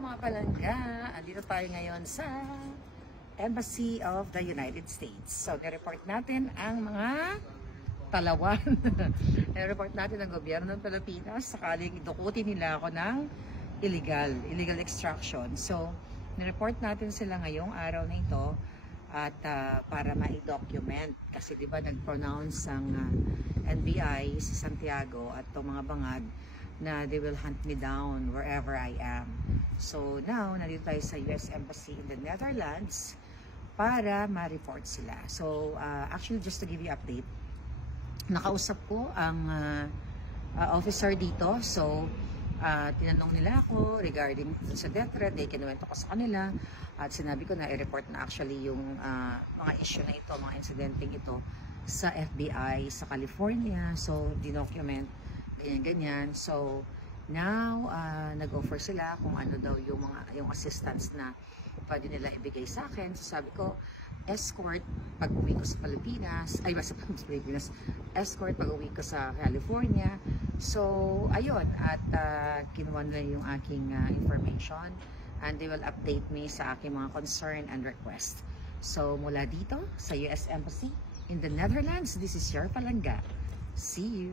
mga palangga, andito tayo ngayon sa Embassy of the United States. So, nireport natin ang mga talawan. Nireport natin ang gobyerno ng Pilipinas sakaling idukutin nila ako ng illegal extraction. So, nireport natin sila ngayong araw na ito at para ma-document. Kasi di ba nag-pronounce ang NBI sa Santiago at itong mga bangag na they will hunt me down wherever I am. So now, nandito tayo sa US Embassy in the Netherlands para ma-report sila. So actually, just to give you update, nakausap ko ang officer dito. So tinanong nila ako regarding sa death threat. Kinuwento ko sa kanila at sinabi ko na i-report na actually yung mga issue na ito, mga incidenteng ito sa FBI sa California. So dinocument ganyan. So now nag-offer sila kung ano daw yung assistance na pwede nila ibigay sa akin. So sabi ko, escort pag uwi ko sa Pilipinas, sa Pilipinas, escort pag uwi ko sa California. So ayun, at kinuha nila yung aking information and they will update me sa aking mga concern and request. So mula dito sa US Embassy in the Netherlands, this is your Palangga. See you!